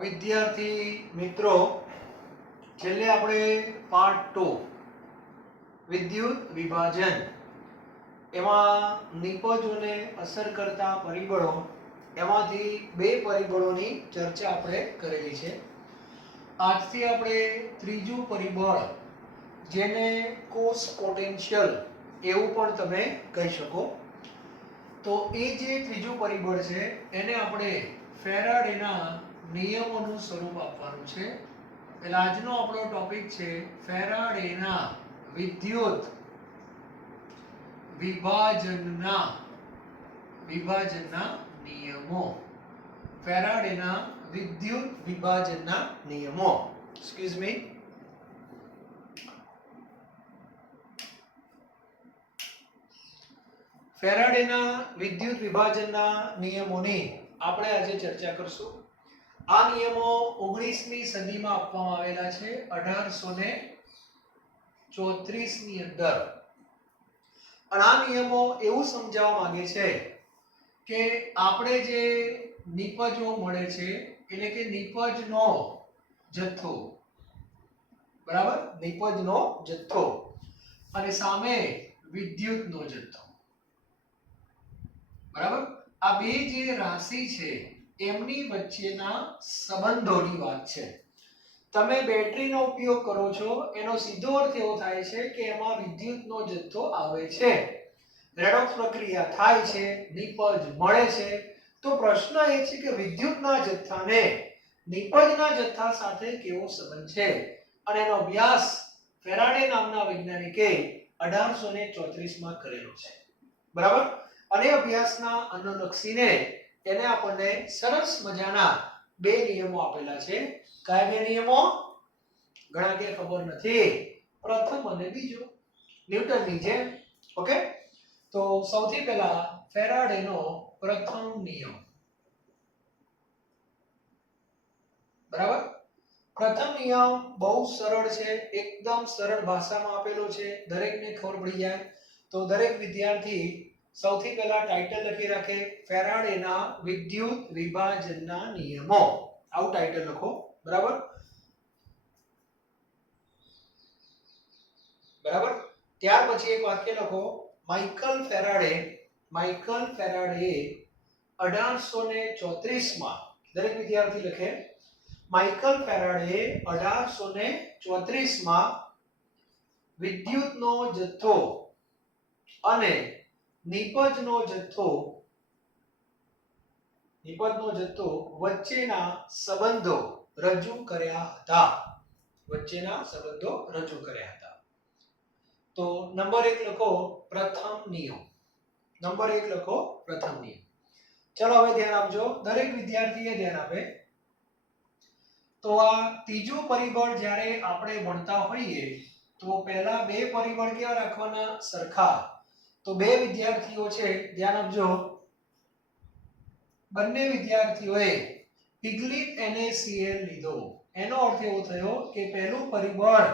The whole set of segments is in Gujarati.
વિદ્યાર્થી મિત્રો, છેલ્લે આપણે પાર્ટ 2 વિદ્યુત વિભાજન એમાં નિપજોને અસર કરતા પરિબળો એમાંથી બે પરિબળોની ચર્ચા આપણે કરેલી છે. આજથી આપણે ત્રીજું પરિબળ જેને કોસ પોટેન્શિયલ એવું પણ તમે કહી શકો, તો એ જે ત્રીજું પરિબળ છે એને આપણે ફેરાડેના નિયમોનું સ્વરૂપ આપવાનું છે. એટલે આજનો આપણો ટોપિક છે ફેરાડેના વિદ્યુત વિભાજનના નિયમો. ફેરાડેના વિદ્યુત વિભાજનના નિયમો. Excuse me. ફેરાડેના વિદ્યુત વિભાજનના નિયમોની આપણે આજે ચર્ચા કરશું. આ નિયમો 19મી સદીમાં આપવામાં આવેલા છે, 1834 ની અંદર. અને આ નિયમો એવું સમજાવવા માંગે છે કે આપણે જે નિપજો મળે છે એટલે કે નિપજનો જથ્થો, બરાબર, નિપજનો જથ્થો અને સામે વિદ્યુતનો જથ્થો, બરાબર, આ બે જે રાશિ છે એમની વચ્ચેના સંબંધોની વાત છે. તમે બેટરીનો ઉપયોગ કરો છો એનો સીધો અર્થ એવો થાય છે કે એમાં વિદ્યુતનો જથ્થો આવે છે, રેડોક્સ પ્રક્રિયા થાય છે, નિપજ મળે છે. તો પ્રશ્ન એ છે કે વિદ્યુતના જથ્થાને નિપજના જથ્થા સાથે કેવો સંબંધ છે, અને એનો અભ્યાસ ફેરાડે નામના વૈજ્ઞાનિકે 1834 માં કરેલો છે, બરાબર. અને અભ્યાસના અનુલક્ષીને એને આપણને સરસ મજાના બે નિયમો આપેલા છે. કયા બે નિયમો? ઘણા કે ખબર નથી. પ્રથમ અને બીજો, ન્યૂટનની જેમ. ઓકે, તો સૌથી પહેલા ફેરાડેનો પ્રથમ નિયમ, બરાબર. પ્રથમ નિયમ બહુ સરળ છે, એકદમ સરળ ભાષામાં આપેલો છે, દરેકને ખબર પડી જાય. તો દરેક વિદ્યાર્થી સૌથી પહેલા ટાઇટલ લખી રાખે, ફેરાડેના વિદ્યુત વિભાજનના નિયમો. આવું ટાઇટલ લખો, બરાબર. બરાબર. ત્યાર પછી એક વાક્ય લખો, માઇકલ ફેરાડે 1834 માં, દરેક વિદ્યાર્થી લખે, માઇકલ ફેરાડે 1834 માં વિદ્યુતનો જથ્થો અને નિપજનો જથ્થો વચ્ચેના સંબંધો રજૂ કર્યા હતા. તો નંબર 1 લખો પ્રથમ નિયમ. ચલો હવે ધ્યાન આપજો, દરેક વિદ્યાર્થીએ ધ્યાન આપે. તો આ ત્રીજું પરિબળ જ્યારે આપણે ભણતા હોઈએ તો પહેલા બે પરિબળ કેવા રાખવાના? સરખા. તો બે વિદ્યાર્થીઓ છે, ધ્યાન આપજો, બંને વિદ્યાર્થીઓએ પિગલિટ NaCl લીધો. એનો અર્થ એવો થયો કે પહેલું પરિબળ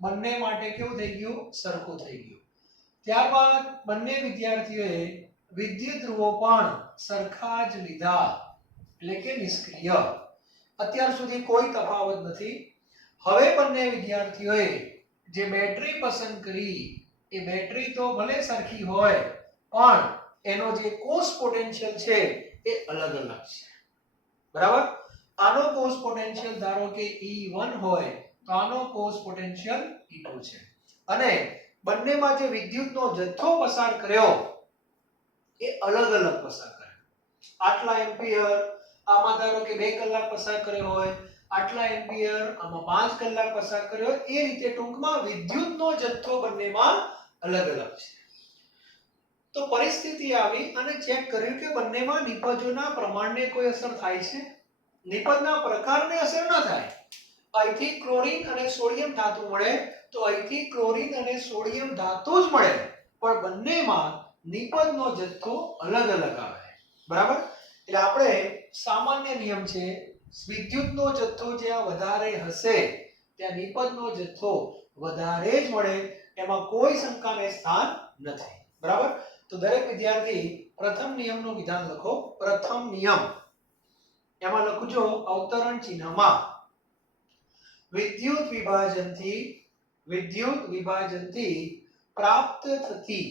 બંને માટે કેવું થઈ ગયું? સરખું થઈ ગયું. ત્યારબાદ બંને વિદ્યાર્થીઓએ વિદ્યુત ધ્રુવો પણ સરખા જ લીધા, એટલે કે નિષ્ક્રિય. અત્યાર સુધી કોઈ તફાવત નથી. હવે બંને વિદ્યાર્થીઓએ જે બેટરી પસંદ કરી એ બેટરી તો ભલે સરખી હોય પણ એનો જે કોસ પોટેન્શિયલ છે એ અલગ અલગ છે, બરાબર. આનો કોસ પોટેન્શિયલ ધારો કે E1 હોય તો આનો કોસ પોટેન્શિયલ E2 છે. અને બંનેમાં જે વિદ્યુતનો જથ્થો પસાર કર્યો એ અલગ અલગ પસાર કર્યો. આટલા એમ્પિયર આમાં ધારો કે 2 કલાક પસાર કર્યો હોય, આટલા એમ્પિયર આમાં 5 કલાક પસાર કર્યો હોય. એ રીતે ટૂંકમાં વિદ્યુતનો જથ્થો બંનેમાં અલગ અલગ છે. તો પરિસ્થિતિ આવી અને ચેક કર્યું કે બંનેમાં નિપજોના પ્રમાણને કોઈ અસર થાય છે? નિપજના પ્રકારને અસર ન થાય. અહીંથી ક્લોરીન અને સોડિયમ ધાતુ મળે તો અહીંથી ક્લોરીન અને સોડિયમ ધાતુ જ મળે, પણ બંનેમાં નિપજનો જથ્થો અલગ અલગ આવે, બરાબર. એટલે આપણે સામાન્ય નિયમ છે, વિદ્યુતનો જથ્થો જ્યાં વધારે હશે ત્યાં નિપજનો જથ્થો વધારે જ મળે, એમાં કોઈ શંકાને સ્થાન નથી, બરાબર. તો દરેક વિદ્યાર્થી પ્રથમ નિયમનું વિધાન લખો. પ્રથમ નિયમ એમાં લખજો અવતરણ ચિહ્નમાં વિદ્યુત વિભાજનથી પ્રાપ્ત થતી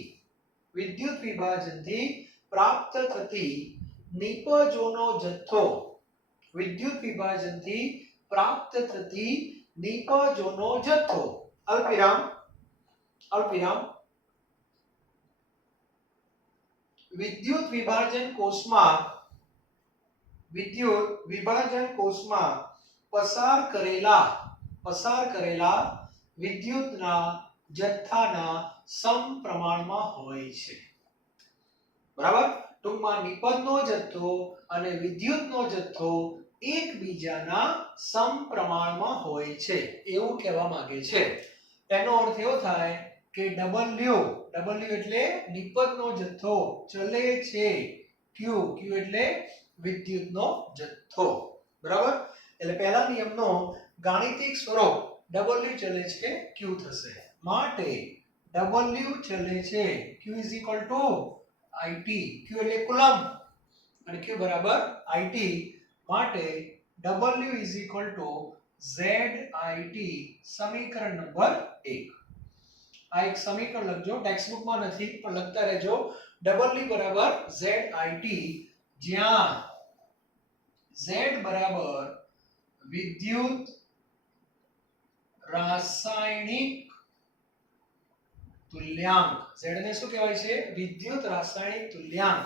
નિપજોનો જથ્થો અલ્પવિરામ વિદ્યુત વિભાજન કોષમાં પસાર કરેલા વિદ્યુતના જથ્થાના સમપ્રમાણમાં હોય છે. બરાબર. ટૂંકમાં નિપજનો જથ્થો અને વિદ્યુતનો જથ્થો એકબીજાના સમપ્રમાણમાં હોય છે એવું કહેવા માંગે છે. એનો અર્થ એવો થાય કે W એટલે નિપજનો જથ્થો, ચલે છે Q એટલે વિદ્યુતનો જથ્થો. બરાબર. એટલે પહેલા નિયમનો ગાણિતિક સ્વરૂપ W ચલે છે Q થશે. માટે W ચલે છે Q IT. Q એટલે કુલમ અને Q બરાબર IT. માટે W ZIT. સમીકરણ નંબર 1. આ એક સમીકરણ લખજો, ટેક્સ્ટબુકમાં નથી પણ લખતા રહેજો. W બરાબર ZIT, જ્યાં Z બરાબર વિદ્યુત રાસાયણિક તુલ્યાંક. Z ને શું કહેવાય છે? વિદ્યુત રાસાયણિક તુલ્યાંક.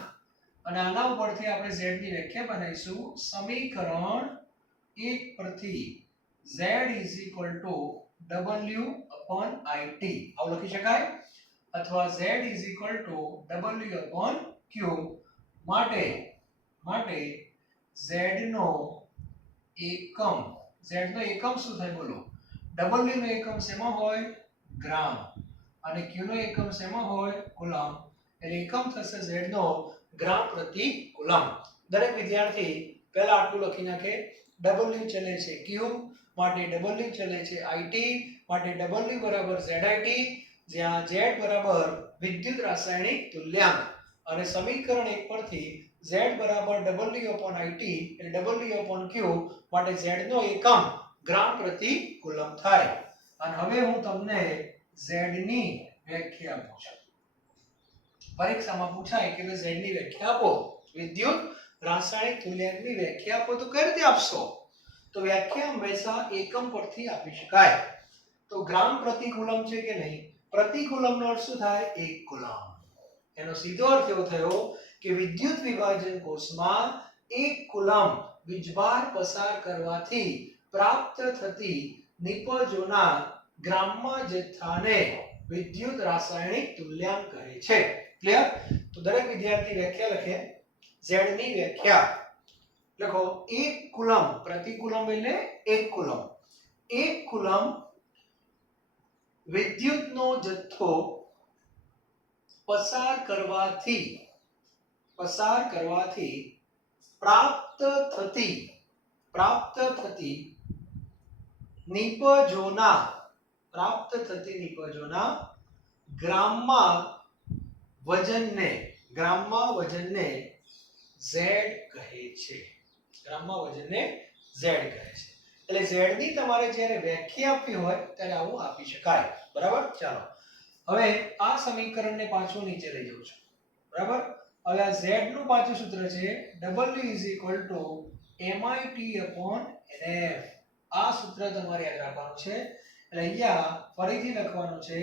અને આના ઉપરથી આપણે Z ની વ્યાખ્યા બનાવીશું. સમીકરણ 1 પરથી Z W/IT આવું લખી શકાય, અથવા Z W/Q. માટે Z નો એકમ શું થાય બોલો? W નો એકમ શેમાં હોય? ગ્રામ. અને Q નો એકમ શેમાં હોય? કુલમ. એટલે એકમ થશે Z નો ગ્રામ પ્રતિ કુલમ. દરેક વિદ્યાર્થી પહેલા આટલું લખી નાખે. W ચલે છે Q, માટે W ચલે છે IT, માટે W બરાબર ZIT, જ્યાં Z બરાબર વિદ્યુત રાસાયણિક તુલ્યાંક. અને સમીકરણ 1 પરથી Z બરાબર W/IT એટલે W/Q, માટે Z નો એકમ ગ્રામ પ્રતિ કુલમ થાય. અને હવે હું તમને Z ની વ્યાખ્યા આપું છું. પરીક્ષામાં પૂછાય કે Z ની વ્યાખ્યા આપો, વિદ્યુત રાસાયણિક તુલ્યાંકની વ્યાખ્યા આપો, તો કઈ રીતે આપશો? તો વ્યાખ્યા હંમેશા એકમ પરથી આપી શકાય. તો ગ્રામ પ્રતિ કુલમ છે કે નહીં? પ્રતિ કુલમનો અર્થ શું થાય? 1 કુલમ. એનો સીધો અર્થ એવો થયો કે વિદ્યુત વિભાજન કોષમાં 1 કુલમ વીજભાર પસાર કરવાથી પ્રાપ્ત થતી નિપજોના ગ્રામમાં જથ્થાને વિદ્યુત રાસાયણિક તુલ્યાંક કહે છે. ક્લિયર? તો દરેક વિદ્યાર્થી વ્યાખ્યા લખે. Z ની વ્યાખ્યા લખો. 1 કુલમ, પ્રતિ કુલમ એટલે 1 કુલમ. 1 કુલમ વિદ્યુતનો જથ્થો પસાર કરવાથી પ્રાપ્ત થતી નિપજોના ગ્રામમાં વજનને Z કહે છે. એટલે Z ની તમારે જ્યારે વ્યાખ્યા આપવી હોય ત્યારે આવું આપી શકાય. બરાબર? ચાલો હવે આ સમીકરણને પાછું નીચે લઈ જાઉં છું. બરાબર? હવે આ Z નું પાછું સૂત્ર છે W/MIT/NF. આ સૂત્ર તમારે યાદ રાખવાનું છે. એટલે અહીંયા ફરીથી લખવાનું છે,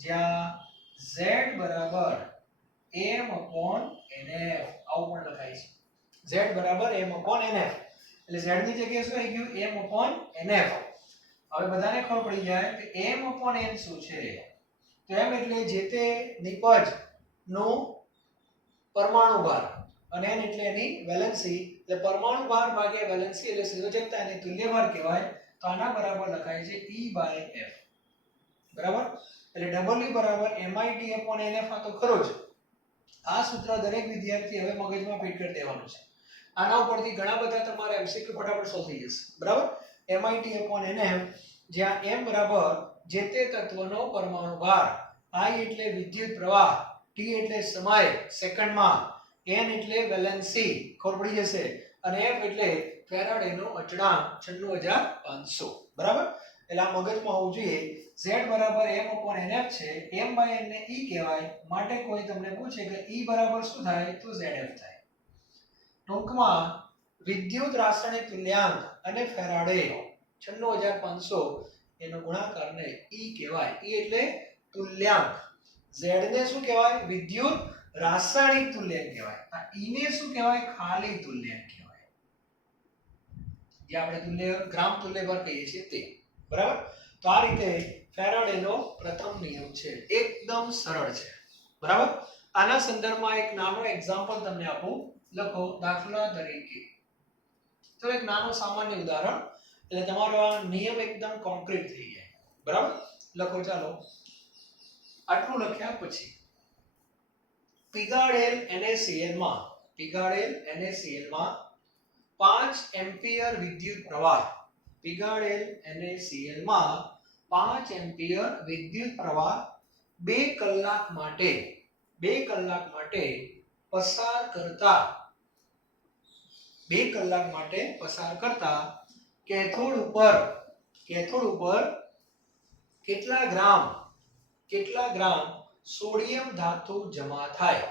જ્યાં Z બરાબર M/NF આવું પણ લખાય છે. Z બરાબર M/NF. એટલે Z ની જગ્યાએ શું આવી ગયું? M/NF. હવે બધાને ખબર પડી જાય કે M/N શું છે. તો M એટલે જે તે નિપજ નો પરમાણુ ભાર, અને N એટલે એની વેલેન્સી. એટલે પરમાણુ ભાર ભાગ્યા વેલેન્સી એટલે સંયોજકતા અને તુલ્ય ભાર કહેવાય. તો આના બરાબર લખાય છે E/F. બરાબર? એટલે W બરાબર MIT/NF. આ તો ખરો જ. આ સૂત્ર દરેક વિદ્યાર્થી હવે મગજમાં ફિટ કરી દેવાનું છે. આના ઉપરથી ઘણા બધા તમારા MCQ ફટાફટ સોલ્વ થઈ જશે. બરાબર? MIT/NF, જ્યાં M બરાબર જે તે તત્વનો પરમાણુ ભાર, I એટલે વિદ્યુત પ્રવાહ, T એટલે સમય સેકન્ડમાં, N એટલે વેલેન્સી ખબર પડી જશે, અને f એટલે ફેરાડેનો અચળાંક 96500 બરાબર. એટલે આ મગજમાં હોવું જોઈએ z બરાબર m/nf છે, m/n ને e કહેવાય, માટે કોઈ તમને પૂછે કે e બરાબર શું થાય તો zf થાય. ટૂંકમાં વિદ્યુત રાસાયણિક તુલ્યાંક અને ફેરાડે 96500 એનો ગુણાકારને e કહેવાય. e એટલે તુલ્યાંક, z ને શું કહેવાય વિદ્યુત રાસાયણિક તુલ્યાંક કહેવાય, આ e ને શું કહેવાય ખાલી તુલ્યાંક કહેવાય, જે આપણે તુલ્ય ગ્રામ તુલ્યભાર કહીએ છીએ તે. બરાબર. તો આ રીતે ફેરાડેનો પ્રથમ નિયમ છે, એકદમ સરળ છે. બરાબર. આના સંદર્ભમાં એક નાનો એક્ઝામ્પલ તમને આપું. લખો દાખલા તરીકે, તો એક નાનું સામાન્ય ઉદાહરણ, એટલે તમારો આ નિયમ એકદમ કોન્ક્રીટ થઈ જાય. બરાબર. લખો ચાલો. આટલું લખ્યા પછી પીગાળેલ NaCl માં 5 એમ્પિયર વિદ્યુત પ્રવાહ, પીગાળેલ NaCl માં 5 એમ્પિયર વિદ્યુત પ્રવાહ 2 કલાક માટે પસાર કરતા કેથોડ ઉપર કેટલા ગ્રામ સોડિયમ ધાતુ જમા થાય,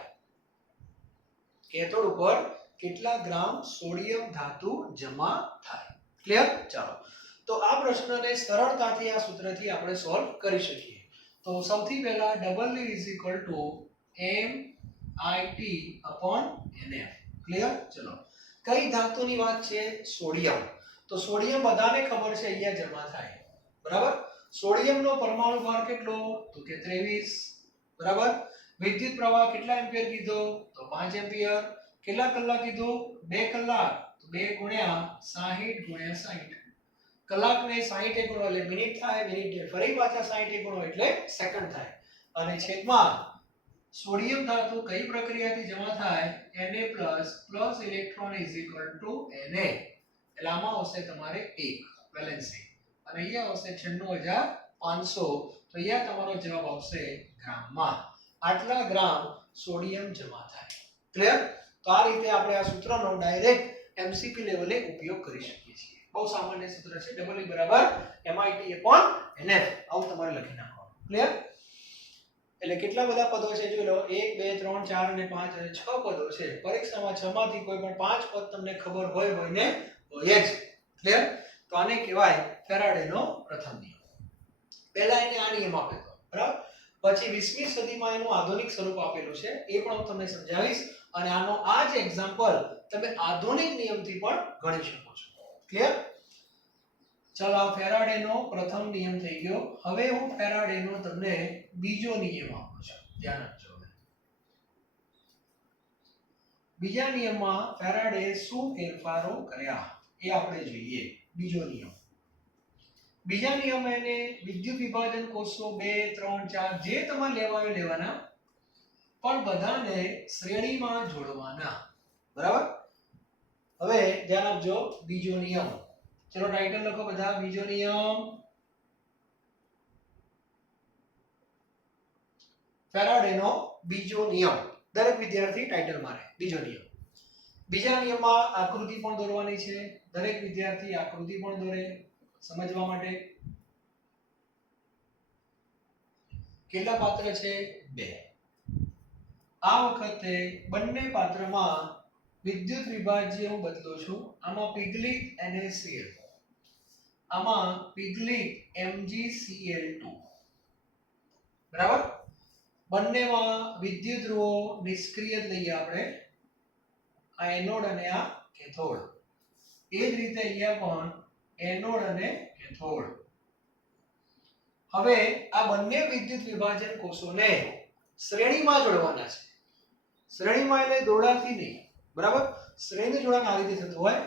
કેથોડ ઉપર કેટલા ગ્રામ સોડિયમ ધાતુ જમા થાય. ક્લિયર? ચાલો. તો આ પ્રશ્નને સરળતાથી આ સૂત્રથી આપણે સોલ્વ કરી શકીએ. તો સૌથી પહેલા W MIT/NF. ક્લિયર? ચલો. કઈ ધાતુની વાત છે? સોડિયમ. તો સોડિયમ બધાને ખબર છે અહીંયા જમા થાય. બરાબર. સોડિયમનો પરમાણુ ભાર કેટલો? તો કે 23. બરાબર. વિદ્યુત પ્રવાહ કેટલા એમ્પિયર કીધો? તો 5 એમ્પિયર. કેટલા કલાક કીધું? 2 કલાક. તો 2 ગુણ્યા 60 ગુણ્યા 60. કલાકને 60 ગુણો એટલે મિનિટ થાય, મિનિટ ફરી પાછા 60 ગુણો એટલે સેકન્ડ થાય. અને છેદમાં સોડિયમ ધાતુ કઈ પ્રક્રિયાથી જમા થાય? Na+ plus electron Na. એટલે આમાં આવશે તમારે 1 બેલેન્સિંગ, અને અહીંયા આવશે 96500. તો અહીંયા તમારો જવાબ આવશે ગ્રામમાં. આટલા ગ્રામ સોડિયમ જમા થાય. ક્લિયર? તો આ રીતે આપણે આ સૂત્રનો ડાયરેક્ટ MCQ લેવલે ઉપયોગ કરી શકીએ છીએ. બહુ સામાન્ય સૂત્ર છે, W બરાબર MIT/NF. આવું તમારે લખી નાખવાનું. ક્લિયર? એટલે કેટલા બધા પદો છે જોઈ લો. 1 2 3 4 અને 5 અને 6 પદો છે. પરીક્ષામાં 6 માંથી કોઈ પણ 5 પદ તમને ખબર હોય ને હોય જ. ક્લિયર? તો આને કહેવાય ફેરાડેનો પ્રથમ નિયમ. પહેલા એને આ નિયમ આપેલો, બરાબર. પછી 20મી સદીમાં એનું આધુનિક સ્વરૂપ આપેલું છે, એ પણ હું તમને સમજાવીશ. અને આનો આ જ એક્ઝામ્પલ તમે આધુનિક નિયમથી પણ ગણી શકો છો. ક્લિયર? ચાલો, આ ફેરાડેનો પ્રથમ નિયમ થઈ ગયો. હવે હું ફેરાડેનો તમને બીજો નિયમ આપું છું. ધ્યાન આપજો. બીજા નિયમમાં ફેરાડે શું ફેરફારો કર્યા એ આપણે જોઈએ. બીજો નિયમ. બીજા નિયમ એને વિદ્યુત વિભાજન કોષો 2 3 4 જે તમારે લેવાયો લેવાના, પણ બધાને શ્રેણીમાં જોડવાના. બરાબર. હવે ધ્યાન આપજો. બીજો નિયમ. ચલો ટાઇટલ લખો બધા. બીજો નિયમ. ફેરાડેનો બીજો નિયમ. દરેક વિદ્યાર્થી ટાઇટલ મારે. બીજો નિયમ. બીજા નિયમમાં આકૃતિ પણ દોરવાની છે. દરેક વિદ્યાર્થી આકૃતિ પણ દોરે સમજવા માટે. કેટલા પાત્ર છે? 2. આ વખતે બંને પાત્રમાં વિદ્યુત વિભાજ્ય હું બદલું છું. આમાં પિગલિત NaCl, આમાં પિગલિત MgCl2. બરાબર. બંનેમાં વિદ્યુત ધ્રુવો નિષ્ક્રિય લઈએ આપણે, આ એનોડ અને આ કેથોડ. એ જ રીતે અહીંયા પણ એનોડ અને કેથોડ. હવે આ બંને વિદ્યુત વિભાજન કોષોને શ્રેણીમાં જોડવાના છે. શ્રેણીમાં એટલે દોરડાથી નહીં. બરાબર. શ્રેણી જોડાણ આ રીતે થતું હોય.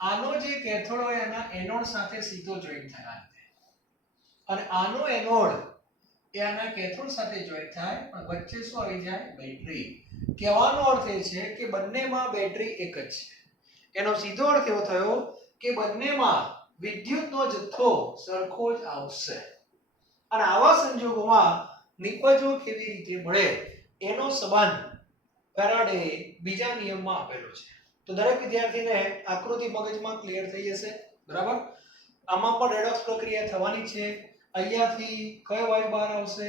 આનો જે કેથોડ હોય એના એનોડ સાથે સીધો જોઈન્ટ થાય આ રીતે, અને આનો એનોડ એ આના કેથોડ સાથે જોઈન્ટ થાય, પણ વચ્ચે શું આવી જાય? બેટરી. કહેવાનો અર્થ એ છે કે બંનેમાં બેટરી એક જ છે. એનો સીધો અર્થ એવો થયો કે બંનેમાં વિદ્યુતનો જથ્થો સરખો જ આવશે. અને આવા સંજોગોમાં નિપજો કેવી રીતે મળે એનો સંબંધ ફેરાડે બીજા નિયમમાં આપેલો છે. તો દરેક વિદ્યાર્થીને આકૃતિ મગજમાં ક્લિયર થઈ જશે બરાબર આમાં પણ રેડોક્સ પ્રક્રિયા થવાની છે અહીંયાથી કયો વાયુ બહાર આવશે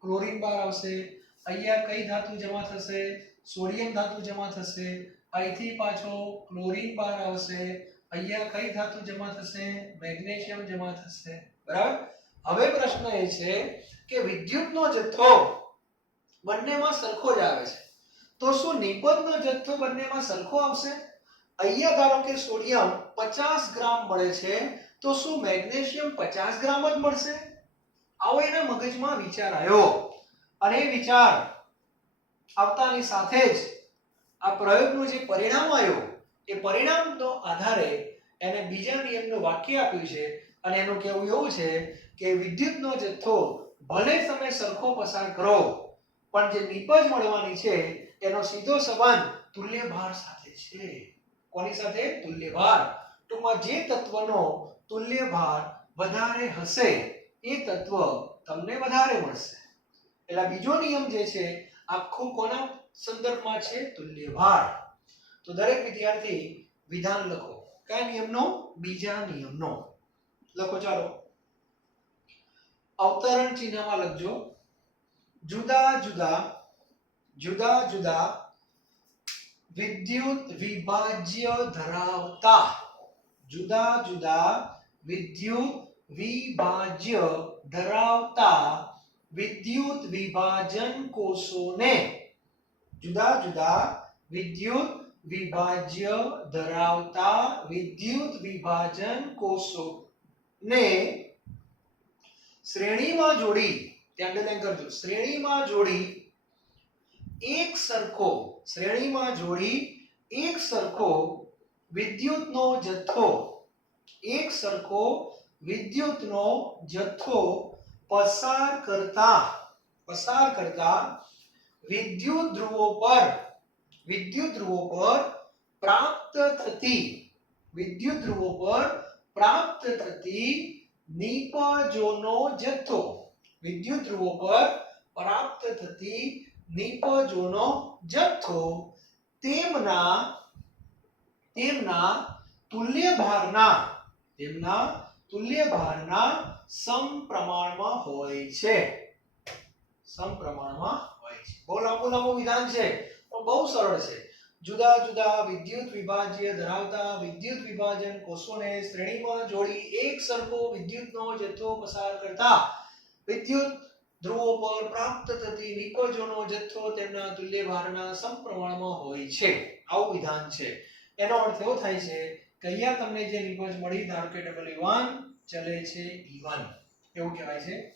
ક્લોરીન બહાર આવશે અહીંયા કઈ ધાતુ જમા થશે સોડિયમ ધાતુ જમા થશે અહીંથી પાછો ક્લોરીન બહાર આવશે અહીંયા કઈ ધાતુ જમા થશે મેગ્નેશિયમ જમા થશે બરાબર હવે પ્રશ્ન એ છે કે વિદ્યુતનો જથ્થો બંનેમાં સરખો જ આવે છે તો શું નિપજનો જથ્થો બંનેમાં સરખો આવશે અહીંયા ધારો કે સોડિયમ 50 ગ્રામ મળે છે તો શું મેગ્નેશિયમ 50 ગ્રામ જ મળશે આવો એના મગજમાં વિચાર આવ્યો અને વિચાર આવતાની સાથે જ આ પ્રયોગનું જે પરિણામ આવ્યો એ પરિણામનો આધારે એને બીજા નિયમનું વાક્ય આપ્યું છે અને એનું કહેવું એવું છે કે વિદ્યુતનો જથ્થો ભલે તમે સરખો પસાર કરો પણ જે નિપજ મળવાની છે એનો સીધો સંબંધ તુલ્ય ભાર સાથે છે કોની સાથે તુલ્ય ભાર ટૂંકમાં જે તત્વનો તુલ્ય ભાર વધારે હશે એ તત્વ તમને વધારે મળશે એટલે બીજો નિયમ જે છે આખું કોના સંદર્ભમાં છે તુલ્ય ભાર તો દરેક વિદ્યાર્થી વિધાન લખો કયા નિયમનો બીજા નિયમનો લખો ચાલો અવતરણ ચિહ્નમાં લખજો જુદા જુદા વિદ્યુત વિભાજ્ય ધરાવતા જુદા જુદા વિદ્યુત વિભાજ્ય ધરાવતા વિદ્યુત વિભાજન કોષોને જુદા જુદા વિદ્યુત વિભાજ્ય ધરાવતા વિદ્યુત વિભાજન કોષોને શ્રેણીમાં જોડી ત્યાં અંડરલાઈન કરજો શ્રેણીમાં જોડી એક સરખો વિદ્યુતનો જથ્થો પસાર કરતા વિદ્યુત ધ્રુવો પર પ્રાપ્ત થતી નિપજોનો જથ્થો તેમના તુલ્ય ભારના સમપ્રમાણમાં હોય છે બહુ લાંબુ વિધાન છે પણ બહુ સરળ છે જુદા જુદા વિદ્યુત વિભાજ્ય ધરાવતા વિદ્યુત વિભાજન કોષોને શ્રેણીમાં જોડી એક સરખો વિદ્યુતનો જથ્થો પસાર કરતા વિદ્યુત ધ્રુવો પર પ્રાપ્ત થતી નિપજોનો જથ્થો તેમના તુલ્ય ભારના સમપ્રમાણમાં હોય છે આવું વિધાન છે એનો અર્થ એવો થાય છે કે અહીંયા તમને જે નિપજ મળી ધારો કે W1 ચલે છે E1 એવું કહેવાય છે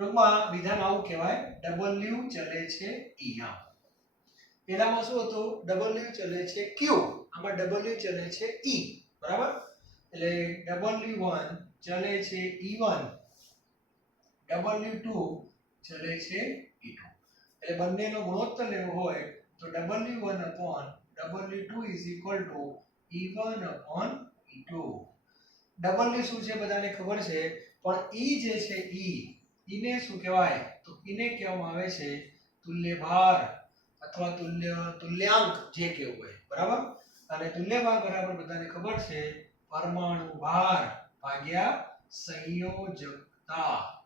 ટૂંકમાં વિધાન આવું કહેવાય W ચલે છે E1 પહેલામાં શું હતું W ચલે છે Q આમાં W ચલે છે E બરાબર એટલે W1 ચલે છે E1 W2 ચલે છે E2 એટલે બંનેનો ગુણોત્તર લેવો હોય તો W1/W2 E1/E2 W શું છે બધાને ખબર છે પણ E જે છે E ને શું કહેવાય તો એને કહેવામાં આવે છે તુલ્ય ભાર અથવા તુલ્યાંક જે કહેવું હોય બરાબર અને તુલ્ય ભાર બરાબર બધાને ખબર છે પરમાણુ ભાર ભાગ્યા સંયોજકતા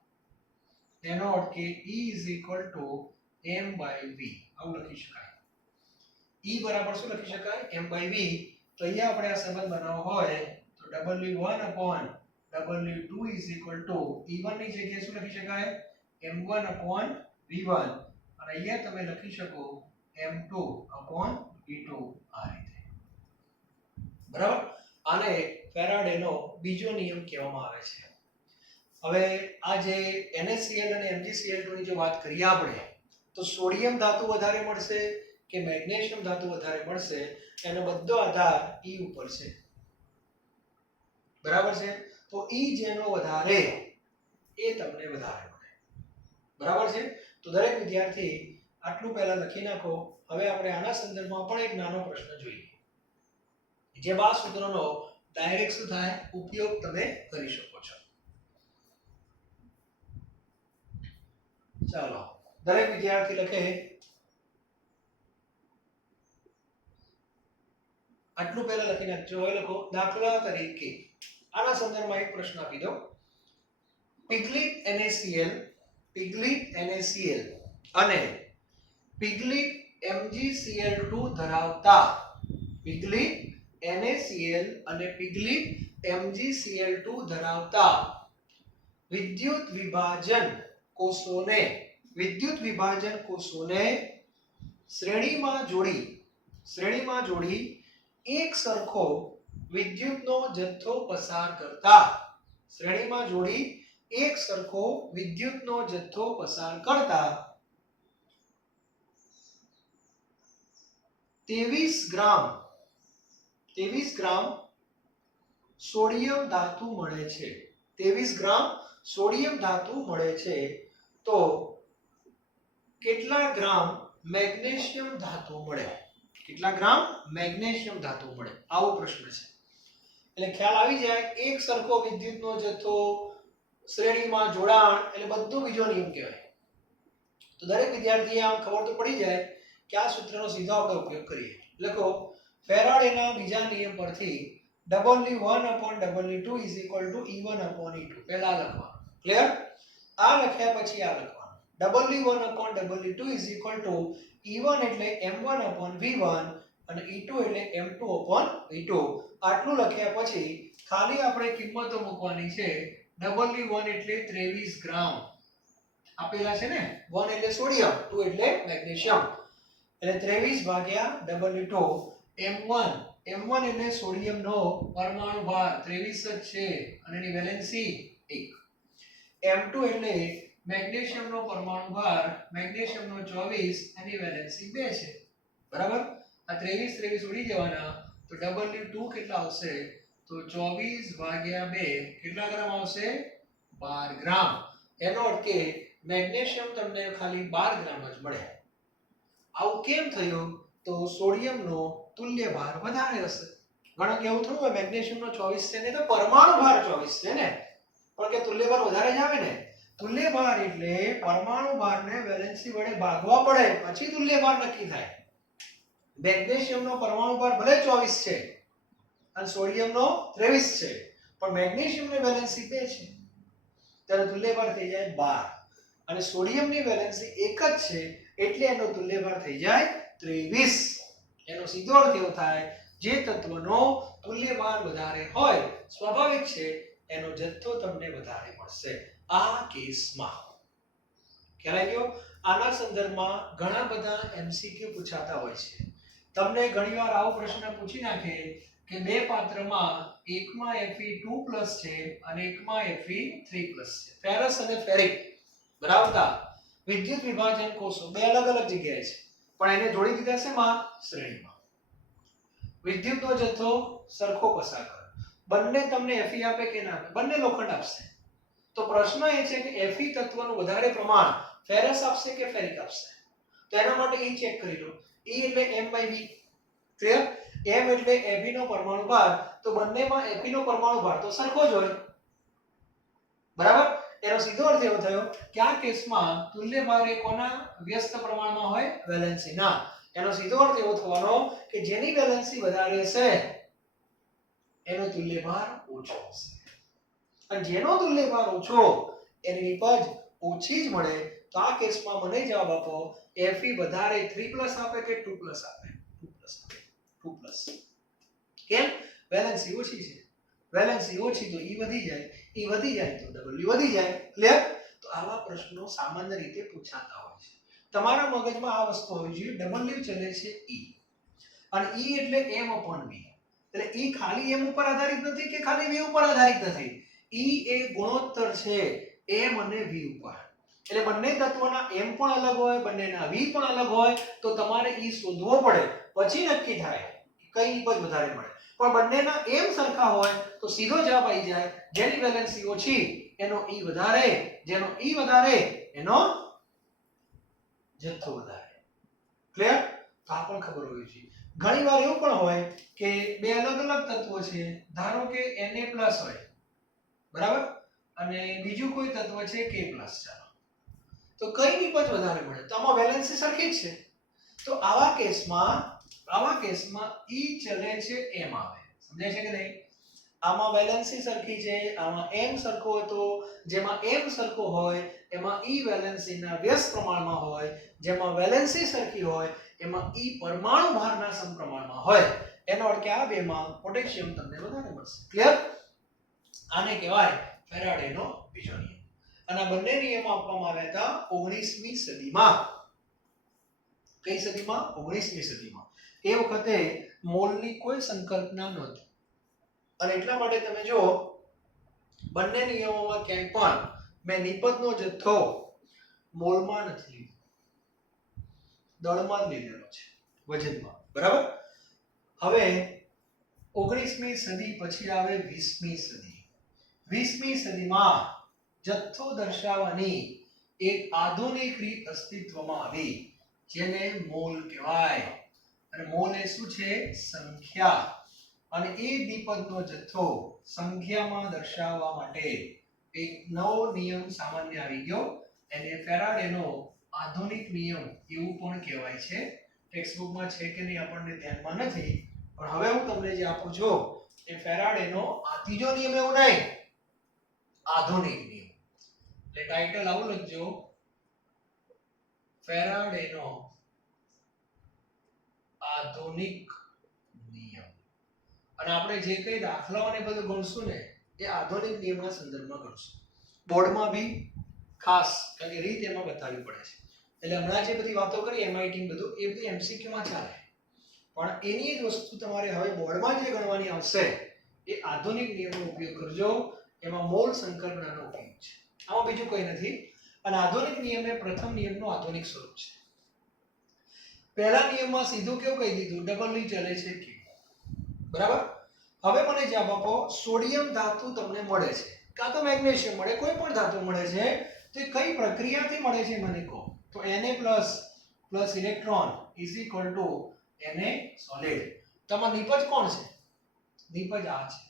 એનો અર્થ કે E m/v આવું લખી શકાય E બરાબર શું લખી શકાય m/v તો અહીંયા આપણે આ સંબંધ બનાવવો હોય તો W1/W2 E1 ની જગ્યાએ શું લખી શકાય m1/v1 અને અહીંયા તમે લખી શકો m2/v2 આ રીતે બરાબર આને ફેરાડેનો બીજો નિયમ કહેવામાં આવે છે હવે આ જે NaCl અને MgCl2 ની જો વાત કરીએ આપણે તો સોડિયમ ધાતુ વધારે મળશે કે મેગ્નેશિયમ ધાતુ વધારે મળશે એનો બધો આધાર E ઉપર છે બરાબર છે તો E જેનો વધારે એ તમને વધારે મળે બરાબર છે તો દરેક વિદ્યાર્થી આટલું પહેલા લખી નાખો હવે આપણે આના સંદર્ભમાં પણ એક નાનો પ્રશ્ન જોઈએ જે આ સૂત્રનો ડાયરેક્ટ શું થાય ઉપયોગ તમે કરી શકો છો ચાલો દરેક વિદ્યાર્થી લખે આટલું પહેલા લખી નાખજો. હવે લખો દાખલા તરીકે આના સંદર્ભમાં એક પ્રશ્ન આપી દો. પિગલેટ NaCl અને પિગલેટ MgCl2 ધરાવતા પિગલેટ NaCl અને પિગલેટ MgCl2 ધરાવતા વિદ્યુત વિભાજન કોષોને શ્રેણીમાં જોડી એક સરખો વિદ્યુતનો જથ્થો પસાર કરતા 23 ગ્રામ સોડિયમ ધાતુ મળે છે. 23 ગ્રામ સોડિયમ ધાતુ મળે છે તો કેટલા ગ્રામ મેગ્નેશિયમ ધાતુ મળે? આવો પ્રશ્ન છે. એટલે ખ્યાલ આવી જાય એક સરખો વિદ્યુતનો જથ્થો શ્રેણીમાં જોડાણ એટલે બધું બીજો નિયમ કહેવાય. તો દરેક વિદ્યાર્થીએ આમ ખબર તો પડી જાય કે આ સૂત્રનો સીધો આપણે ઉપયોગ કરીએ. લખો ફેરાડેના બીજા નિયમ પરથી W1/W2 = E1/E2 પહેલા લખવાનું. ક્લિયર? આ લખ્યા પછી આ લખવાનું. W1/W2 = E1 એટલે M1/V1 અને E2 એટલે M2/V2. આટલું લખ્યા પછી ખાલી આપણે કિંમતો મૂકવાની છે. W1 એટલે 23 ગ્રામ આપેલા છે ને. 1 એટલે સોડિયમ, 2 એટલે મેગ્નેશિયમ. એટલે 23 ભાગ્યા W2. M1 એટલે સોડિયમનો પરમાણુ ભાર 23 જ છે અને એની વેલેન્સી 1. M2 એટલે મેગ્નેશિયમનો પરમાણુ ભાર, મેગ્નેશિયમનો 24 એની વેલેન્સી 2 છે. બરાબર? આ 23 ઉડી જવાના તો W2 કેટલા આવશે? તો 24 ભાગ્યા 2 કેટલા ગ્રામ આવશે? 12 ગ્રામ. એનો અર્થ કે મેગ્નેશિયમ તમને ખાલી 12 ગ્રામ જ મળે. આવું કેમ થયું? તો સોડિયમનો તુલ્ય ભાર વધારે હશે. ઘણા કે એવું થોડું હોય મેગ્નેશિયમનો 24 છે ને તો પરમાણુ ભાર 24 છે ને, પણ કે તુલ્ય ભાર વધારે જ આવે ને. તુલ્ય ભાર એટલે પરમાણુ ભારને વેલેન્સી વડે ભાગવા પડે પછી તુલ્ય ભાર નક્કી થાય. મેગ્નેશિયમનો પરમાણુ ભાર ભલે 24 છે અને સોડિયમનો 23 છે, પણ મેગ્નેશિયમની વેલેન્સી 2 છે ત્યારે તુલ્ય ભાર થઈ જાય 12 અને સોડિયમની વેલેન્સી 1 જ છે એટલે એનો તુલ્ય ભાર થઈ જાય 23. એનો સીધો અર્થ એવો થાય જે તત્વનો તુલ્ય ભાર વધારે હોય સ્વાભાવિક છે એનો જથ્થો તમને વધારે મળશે. આ કેસમાં ખ્યાલ આવી ગયો? આના સંદર્ભમાં ઘણા બધા MCQ પૂછાતા હોય છે. તમને ઘણીવાર આવો પ્રશ્ન પૂછી નાખે કે બે પાત્રમાં એકમાં Fe2+ છે અને એકમાં Fe3+ છે. ફેરસ અને ફેરિક ધરાવતા વિદ્યુત વિભાજન કોષો બે અલગ અલગ જગ્યાએ છે પણ એને જોડી દીધા છે માં શ્રેણીમાં. વિદ્યુતનો જથ્થો સરખો પસાર કરે. બંને તમને Fe આપે કે ના આપે? બંને લોખંડ આપશે. તો પ્રશ્ન એ છે કે Fe તત્વનું વધારે પ્રમાણ ફેરસ આપશે કે ફેરિક આપશે? તો એના માટે E ચેક કરી લો. E એટલે M/V. ક્લિયર? M એટલે Fe નો પરમાણુ ભાર, તો બંનેમાં Fe નો પરમાણુ ભાર તો સરખો જ હોય. બરાબર? એનો સીધો અર્થ એવો થયો કે આ કેસમાં તુલ્ય ભાર એ કોના વ્યસ્ત પ્રમાણમાં હોય? વેલેન્સી ના. એનો સીધો અર્થ એવો થવાનો કે જેની વેલેન્સી વધારે હશે એનો તુલ્ય ભાર ઓછો હશે અને જેનો તુલ્ય ભાર ઓછો એની નિપજ ઓછી જ મળે. તો આ કેસમાં મને જવાબ આપો Fe વધારે 3+ આપે કે 2+ આપે? 2+. કેમ? વેલેન્સી ઓછી છે. વેલેન્સી ઓછી તો E વધી જાય, E વધી જાય તો W વધી જાય. ક્લિયર? તો આવા પ્રશ્નો સામાન્ય રીતે પૂછાતા હોય છે. તમારા મગજમાં આ વસ્તુ હોવી જોઈએ. W ચલે છે E અને E એટલે M/V. એટલે E ખાલી M ઉપર આધારિત નથી કે ખાલી V ઉપર આધારિત નથી. E એ ગુણોત્તર છે M અને V ઉપર. એટલે બંને તત્વોના M પણ અલગ હોય, બંનેના V પણ અલગ હોય તો તમારે E શોધવો પડે પછી નક્કી થાય કઈ નિપજ વધારે મળે. પણ બંનેના M સરખા હોય તો સીધો જવાબ આવી જાય જેની વેલેન્સી ઓછી એનો E વધારે, જેનો E વધારે એનો જથ્થો વધારે. ક્લિયર? તો આ પણ ખબર હોવી જોઈએ. ઘણીવાર એવું પણ હોય કે બે અલગ અલગ તત્વો છે. ધારો કે Na+ હોય, બરાબર? અને બીજું કોઈ તત્વ છે K+. ચાલો તો કઈ નિપજ વધારે મળે? તો આમાં વેલેન્સી સરખી જ છે. તો આવા કેસમાં આવા કેસમાં E ચલે છે m આવે. સમજાય છે કે નહીં? આમાં વેલેન્સી સરખી છે, આમાં m સરખો હતો. જેમાં m સરખો હોય એમાં E વેલેન્સીના વ્યસ્ત પ્રમાણમાં હોય, જેમાં વેલેન્સી સરખી હોય એમાં E પરમાણુ ભારના સમપ્રમાણમાં હોય. એનો અર્થ કે આ બેમાં પોટેશિયમ તમને વધારે મળશે. ક્લિયર? આને કહેવાય ફેરાડેનો બીજો નિયમ. અને આ બંને નિયમો આપવામાં આવ્યા હતા 19મી સદીમાં. કઈ સદીમાં? 19મી સદીમાં. એ વખતે મોલની કોઈ સંકલ્પના નહોતી અને એટલા માટે તમે જો બંને નિયમોમાં ક્યાંય પણ મેં નિપજનો જથ્થો મોલમાં નથી લીધો, દળમાં જ લીધેલો છે, વજનમાં. બરાબર? હવે 19મી સદી પછી આવે 20મી સદી. 20મી સદીમાં જથ્થો દર્શાવવાની એક આધુનિક રીત અસ્તિત્વમાં આવી જેને મોલ કહેવાય. અને મોલ એ શું છે? સંખ્યા. અને એ નિપજનો જથ્થો સંખ્યામાં દર્શાવવા માટે એક નવો નિયમ સામાન્ય આવી ગયો. એને ફેરાડેનો આધુનિક નિયમ એવું પણ કહેવાય છે. ટેક્સ્ટબુકમાં છે કે નહીં આપણને ધ્યાનમાં નથી, પણ હવે હું તમને જે આપું છું એ ફેરાડેનો આ ત્રીજો નિયમ એવું નહીં, આધુનિક નિયમ. એટલે ટાઇટલ આવું લખજો, ફેરાડેનો આધુનિક નિયમ. અને આપણે જે કઈ દાખલાઓને બધું ગણશું ને એ આધુનિક નિયમના સંદર્ભમાં ગણશું. બોર્ડમાં બી ખાસ કારણ કે રીત એમાં બતાવવી પડે છે. એટલે હમણાં જે બધી વાતો કરી એમઆઈટી બધું એ બધી એમસીક્યુ માં ચાલે, પણ એની જ વસ્તુ તમારે હવે બોર્ડમાં જે ગણવાની આવશે એ આધુનિક નિયમનો ઉપયોગ કરજો. એમાં મોલ સંકલ્પનાનો ઉપયોગ છે, આમાં બીજું કંઈ નથી. અને આધુનિક નિયમ એ પ્રથમ નિયમનું આધુનિક સ્વરૂપ છે. પહેલા નિયમમાં સીધું કેવું કહી દીધું? ડબલલી ચલે છે કે. બરાબર? હવે મને જવાબ આપો, સોડિયમ ધાતુ તમને મળે છે કાં તો મેગ્નેશિયમ મળે, કોઈ પણ ધાતુ મળે છે, તો એ કઈ પ્રક્રિયાથી મળે છે મને કહો. તો Na+ plus electron is equal to Na solid. તમારો નિપજ કોણ છે? નિપજ આ છે.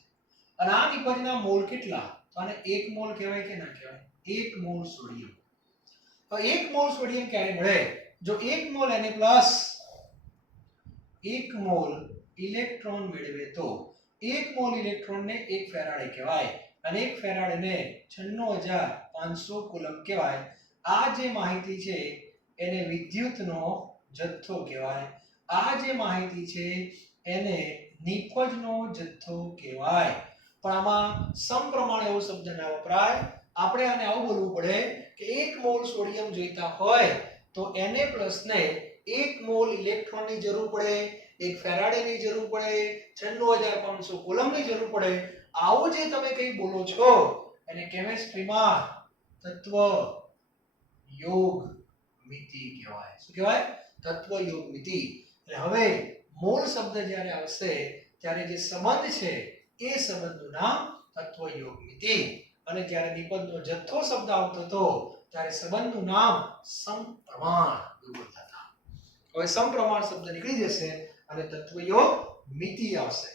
અને આ નિપજના મોલ કેટલા? તો આને 1 મોલ કહેવાય કે ના કહેવાય? 1 મોલ સોડિયમ. તો 1 મોલ સોડિયમ ક્યારે મળે? જો 1 મોલ Na+ 1 મોલ ઇલેક્ટ્રોન મેળવે તો 1 મોલ ઇલેક્ટ્રોનને 1 ફેરાડે કહેવાય અને 1 ફેરાડને 96500 કુલમ કહેવાય. આ જે માહિતી છે એને વિદ્યુતનો જથ્થો કહેવાય. આ જે માહિતી છે એને નિપજનો જથ્થો કહેવાય. પણ આમાં સમપ્રમાણ એવો શબ્દ ના વપરાય. આપણે આને આવું બોલવું પડે કે 1 મોલ સોડિયમ જોઈતા હોય તો Na+ ને 1 મોલ ઇલેક્ટ્રોનની જરૂર પડે, 1 ફેરાડેની જરૂર પડે, 96500 કુલમની જરૂર પડે. આવું જે તમે કંઈ બોલો છો એને કેમિસ્ટ્રીમાં તત્વ યોગ મિતિ કહેવાય. શું કહેવાય? તત્વ યોગ મિતિ. એટલે હવે મોલ શબ્દ જ્યારે આવશે ત્યારે જે સંબંધ છે એ સંબંધનું નામ તત્વ યોગ મિતિ. અને જ્યારે નિપજનો જથ્થો શબ્દ આવતો હતો ત્યારે સંબંધનું નામ સમપ્રમાણ એવું બોલતા હતા. હવે સમપ્રમાણ શબ્દ નીકળી જશે અને તત્વ યોગ મિતિ આવશે.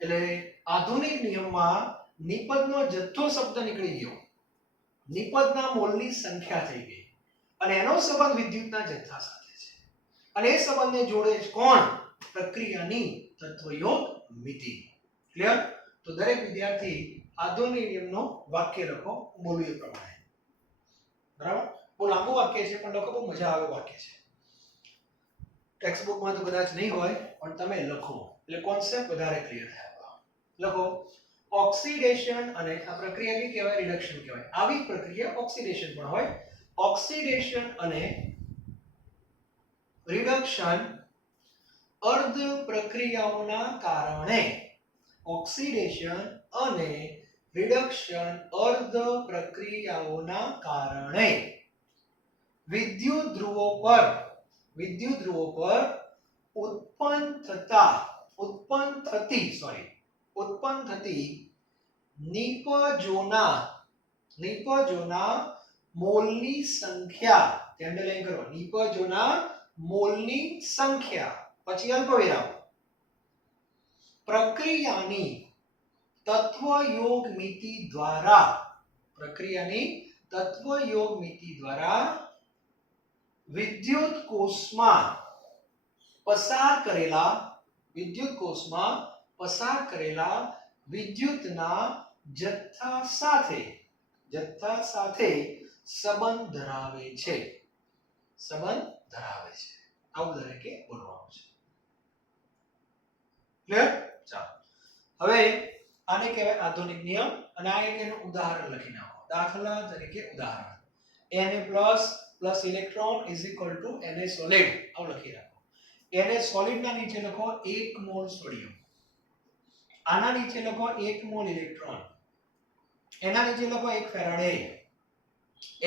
એટલે આધુનિક નિયમમાં નિપજનો જથ્થો શબ્દ નીકળી ગયો, નિપજના મોલની સંખ્યા થઈ ગઈ અને એનો સંબંધ વિદ્યુતના જથ્થા સાથે છે. અને એ સંબંધને જોડે છે કોણ? પ્રક્રિયાની તત્વ યોગ મિતિ. ક્લિયર? તો દરેક વિદ્યાર્થી આધુનિક નિયમનો વાક્ય લખો બોલું એ પ્રમાણે. બરાબર? બહુ લાંબુ વાક્ય છે પણ લખો, બહુ મજા આવે વાક્ય છે. ટેક્સ્ટ બુકમાં તો કદાચ નહીં હોય પણ તમે લખો એટલે કોન્સેપ્ટ વધારે ક્લિયર થાય. લખો, ઓક્સિડેશન અને આ પ્રક્રિયા કે કહેવાય? રિડક્શન કહેવાય. આવી પ્રક્રિયા ઓક્સિડેશન પણ હોય. ઓક્સિડેશન અને રિડક્શન અર્ધ પ્રક્રિયાઓના કારણે, ઓક્સિડેશન અને રિડક્શન અર્ધ પ્રક્રિયાઓના કારણે વિદ્યુત ધ્રુવો પર ઉત્પન્ન થતી નિપજોના મોલની સંખ્યા, અંડરલાઈન કરો, નિપજોના મોલની સંખ્યા પછી અલ્પવિરામ પ્રક્રિયાની તત્વયોગ મિતિ દ્વારા વિદ્યુત કોષમાં પસાર કરેલા વિદ્યુત કોષમાં પસાર કરેલા વિદ્યુતના જથ્થા સાથે સંબંધ ધરાવે છે. આવું દરેકે બોલવાનું છે. ક્લિયર? ચાલો હવે આને કહેવાય આધુનિક નિયમ અને આ એક એનું ઉદાહરણ લખી નાખો. દાખલા તરીકે ઉદાહરણ Na+ plus electron is equal to Na solid. આવું લખી રાખો. Na સોલિડ ના નીચે લખો 1 મોલ સોડિયમ, આના નીચે લખો 1 મોલ ઇલેક્ટ્રોન, એના નીચે લખો 1 ફેરાડે,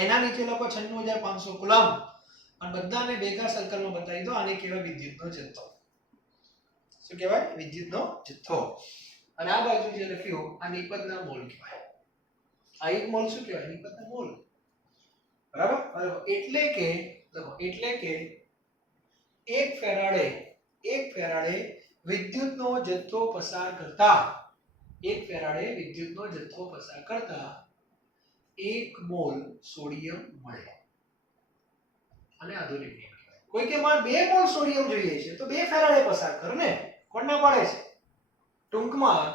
એના નીચે લખો 96500 કુલમ અને બધાને ભેગા સર્કલમાં બતાવી દો. આને કહેવાય વિદ્યુતનો જથ્થો. શું કહેવાય? વિદ્યુતનો જથ્થો. અને આ બાજુ જે લખ્યું આ નિપજના મોલ કહેવાય. આ 1 મોલ શું કહેવાય? નિપજના મોલ. બરાબર? એટલે કે 1 ફેરાડે વિદ્યુતનો જથ્થો પસાર કરતા 1 મોલ સોડિયમ મળે. અને આધુનિક નિયમ કહેવાય. કોઈ કે મારે 2 મોલ સોડિયમ જોઈએ છે તો 2 ફેરાડે પસાર કર ને, કોણ ના પાડે છે? ટૂંકમાં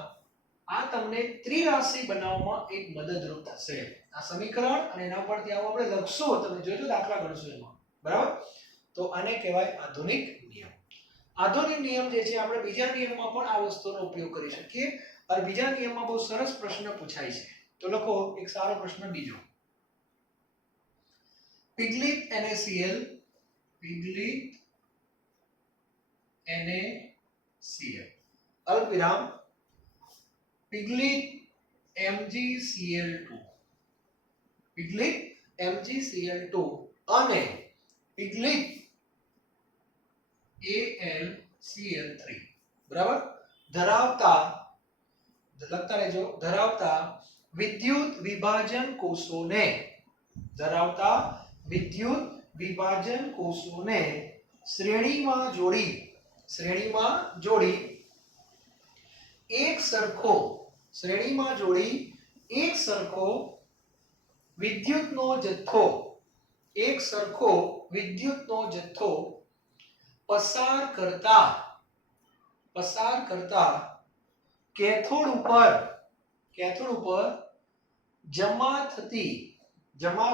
આ તમને ત્રિરાશિ બનાવવામાં એક મદદરૂપ થશે. આ સમીકરણ અને એના પરથી આવો આપણે લખશું, તમે જોજો દાખલા ગણશું એમાં. બરાબર? તો આને કહેવાય આધુનિક નિયમ. આધુનિક નિયમ જે છે આપણે બીજા નિયમમાં પણ આ વસ્તુનો ઉપયોગ કરી શકીએ. અને બીજા નિયમમાં બહુ સરસ પ્રશ્ન પૂછાય છે. તો લખો એક સારો પ્રશ્ન બીજો. પિગલિત NaCl અલ્પવિરામ પિગલિત MgCl2 અને પિગલિત AlCl3 બરાબર ધરાવતા વિદ્યુત વિભાજન કોષોને શ્રેણીમાં જોડી એક સરખો વિદ્યુતનો જથ્થો પસાર કરતા કેથોડ ઉપર જમા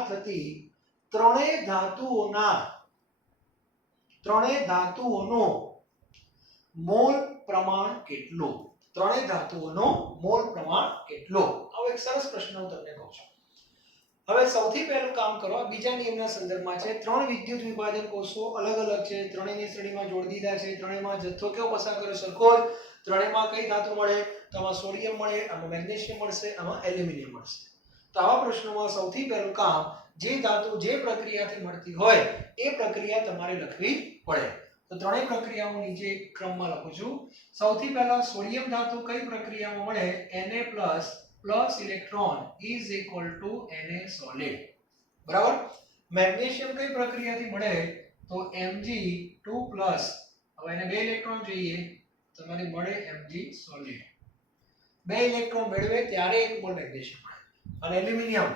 થતી ત્રણેય ધાતુઓનો મોલ પ્રમાણ કેટલું? આવો એક સરસ પ્રશ્ન હું તમને કહું છું. હવે સૌથી પહેલું કામ કરો, આ બીજા નિયમના સંદર્ભમાં છે. 3 વિદ્યુત વિભાજન કોષો અલગ છે, ત્રણેયની શ્રેણીમાં જોડી દીધા છે. ત્રણેયમાં જથ્થો કેવો પસાર કર્યો? સરખો જ. ત્રણેયમાં કઈ ધાતુ મળે? તો આમાં સોડિયમ મળે, આમાં મેગ્નેશિયમ મળશે, આમાં એલ્યુમિનિયમ મળશે. તો આવા પ્રશ્નોમાં સૌથી પહેલું કામ, જે ધાતુ જે પ્રક્રિયાથી મળતી હોય એ પ્રક્રિયા તમારે લખવી પડે. તો ત્રણેય પ્રક્રિયાઓ નીચે ક્રમમાં લખું છું. સૌથી પહેલા સોડિયમ ધાતુ કઈ પ્રક્રિયામાં મળે? Na+ plus electron is equal to Na solid. બરાબર? મેગ્નેશિયમ કઈ પ્રક્રિયાથી મળે? તો Mg2+. હવે એને 2 ઇલેક્ટ્રોન જોઈએ, તમારે મળે Mg સોલિડ. 2 ઇલેક્ટ્રોન મેળવે ત્યારે 1 મોલ મેગ્નેશિયમ મળે. અને એલ્યુમિનિયમ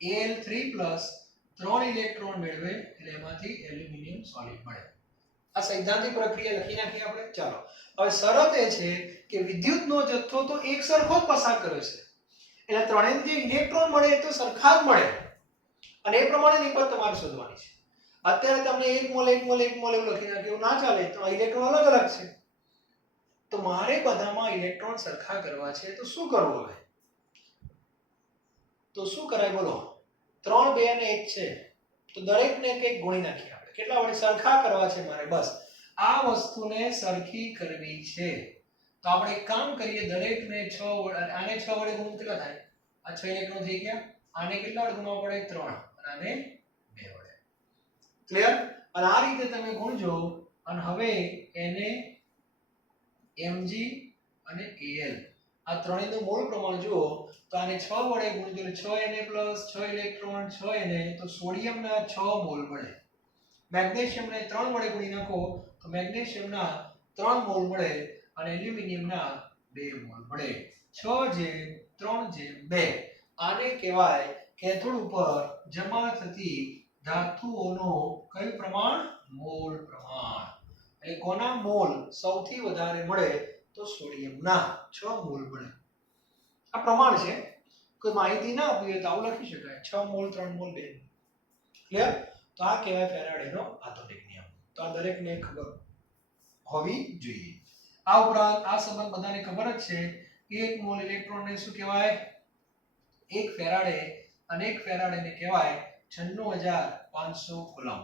Al3+, 3 ઇલેક્ટ્રોન મેળવે એટલે એમાંથી એલ્યુમિનિયમ સોલિડ મળે. આ સૈદ્ધાંતિક પ્રક્રિયા લખી નાખીએ આપણે. ચાલો હવે શરત એ છે કે વિદ્યુતનો જથ્થો તો એક સરખો જ પસાર કરે છે, એટલે ત્રણેય જે ઇલેક્ટ્રોન મળે એ તો સરખા જ મળે. અને એ પ્રમાણે નિપજ તમારે શોધવાની છે. અત્યારે તમને 1 મોલ એવું લખી નાખ્યું, એવું ના ચાલે. તો ઇલેક્ટ્રોન અલગ છે. તો મારે બધામાં ઇલેક્ટ્રોન સરખા કરવા છે, તો શું કરવું? હવે તો શું કરાય બોલો? 3, 2 અને 1 છે, તો દરેકને કંઈક ગુણી નાખીએ આપણે. કેટલા વડે સરખા કરવા છે મારે? બસ આ વસ્તુને સરખી કરવી છે. તો આપણે એક કામ કરીએ, દરેકને 6 વડે, આને 6 વડે ગુણ કેટલા થાય? આ 6 ઇલેક્ટ્રોન થઈ ગયા. આને કેટલા વડે ગુણવા પડે? 3. અને આને 2 વડે. ક્લિયર? અને આ રીતે તમે ગુણજો. અને હવે એને Mg અને Al આ ત્રણેયનું મોલ પ્રમાણ જુઓ તો આને 6 વડે ગુણજો એટલે 6Na+, 6 ઇલેક્ટ્રોન, 6Na, તો સોડિયમના 6 મોલ મળે. મેગ્નેશિયમને 3 વડે ગુણી નાખો તો મેગ્નેશિયમના 3 મોલ મળે અને એલ્યુમિનિયમના 2 મોલ મળે. 6/3/2. આને કહેવાય કેથોડ ઉપર જમા થતી ધાતુઓનો કયું પ્રમાણ? મોલ પ્રમાણ. એટલે કોના મોલ સૌથી વધારે મળે તો સોડિયમના 6 મોલ મળે. આ પ્રમાણ છે, કોઈ માહિતી ના આપી હોય તો આવું લખી શકાય 6 મોલ 3 મોલ 2 ક્લિયર. તો આ કહેવાય ફેરાડેનો આધુનિક નિયમ. તો આ દરેકને ખબર હોવી જોઈએ. આ ઉપરાંત આ સંબંધ બધાને ખબર જ છે કે 1 મોલ ઇલેક્ટ્રોનને શું કહેવાય? 1 ફેરાડે અને 1 ફેરાડેને કહેવાય 96500 કુલમ.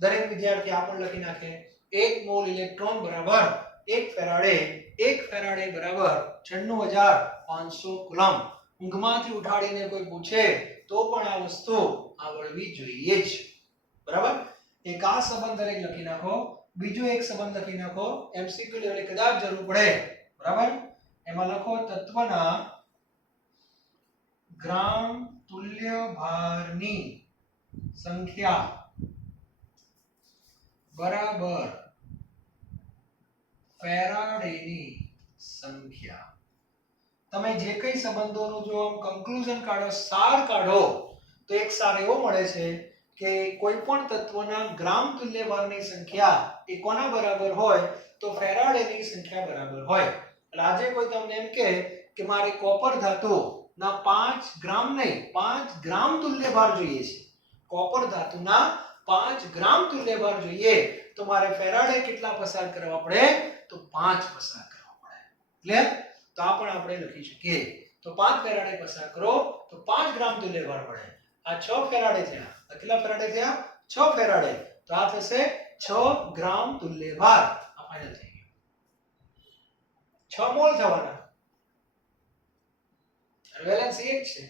દરેક વિદ્યાર્થી આ પણ લખી નાખે 1 મોલ ઇલેક્ટ્રોન બરાબર 1 ફેરાડે, 1 ફેરાડે બરાબર 96500 કુલમ. ઊંઘમાંથી ઉઠાડીને કોઈ પૂછે તો પણ આ વસ્તુ આવડવી જોઈએ જ. બરાબર. એક આ સંબંધ દરેક લખી નાખો. બીજો એક સંબંધ લખી નાખો, એમસીક્યુ લેવલે કદાચ જરૂર પડે. બરાબર. એમાં લખો તત્વના ગ્રામ તુલ્ય ભારની સંખ્યા બરાબર ફેરાડેની સંખ્યા. તમે જે કઈ સંબંધોનું જો કન્ક્લુઝન કાઢો, સાર કાઢો, તો એક સાર એવો મળે છે કે કોઈ પણ તત્વના ગ્રામ તુલ્ય ભારની સંખ્યા એ કોના બરાબર હોય તો ફેરાડેની સંખ્યા બરાબર હોય. એટલે આજે કોઈ તમને એમ કહે કે મારે કોપર ધાતુ ના 5 ગ્રામ નહીં 5 ગ્રામ તુલ્ય ભાર જોઈએ છે, કોપર ધાતુના 5 ગ્રામ તુલ્ય ભાર જોઈએ તો મારે ફેરાડે કેટલા પસાર કરવા પડે તો 5 પસાર કરવા પડે. ક્લિયર. તો આ પણ આપણે લખી શકીએ. તો 5 ફેરાડે પસાર કરો તો 5 ગ્રામ તુલ્ય ભાર મળે. આ 6 ફેરાડે થયા. આ કેટલા ફેરાડે થયા? 6 ફેરાડે. તો આ થશે 6 ગ્રામ તુલ્ય ભાર. આ ફાઇનલ થઈ ગયું. 6 મોલ થવાના. વેલેન્સ 1 છે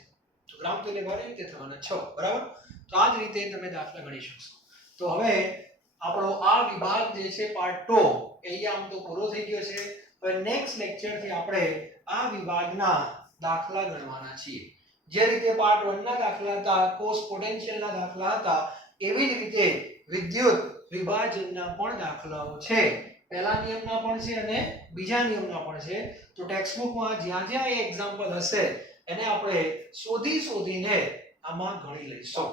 તો ગ્રામ તુલ્ય ભાર એ રીતે થવાના 6. બરાબર. તો આ જ રીતે તમે દાખલા ગણી શકશો. તો હવે આપણો આ વિભાગ જે છે પાર્ટ 2 અહીંયા આમ તો પૂરો થઈ ગયો છે. હવે નેક્સ્ટ લેક્ચર થી આપણે આ વિભાગના દાખલા ગણવાના છીએ. જે રીતે પાર્ટ 1 ના દાખલા હતા, કોસ પોટેન્શિયલ ના દાખલા હતા, એવી જ રીતે વિદ્યુત વિભાજનના પણ દાખલાઓ છે. પહેલા નિયમના પણ છે અને બીજા નિયમના પણ છે. તો ટેક્સ્ટબુકમાં જ્યાં જ્યાં એ એક્ઝામ્પલ હશે એને આપણે શોધીને આમાં ગણી લઈશું.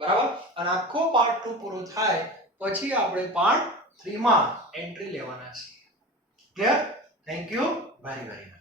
બરાબર. અને આખો પાર્ટ 2 પૂરો થાય પછી આપણે પાર્ટ 3 માં એન્ટ્રી લેવાના છીએ. Clear? Thank you very very much.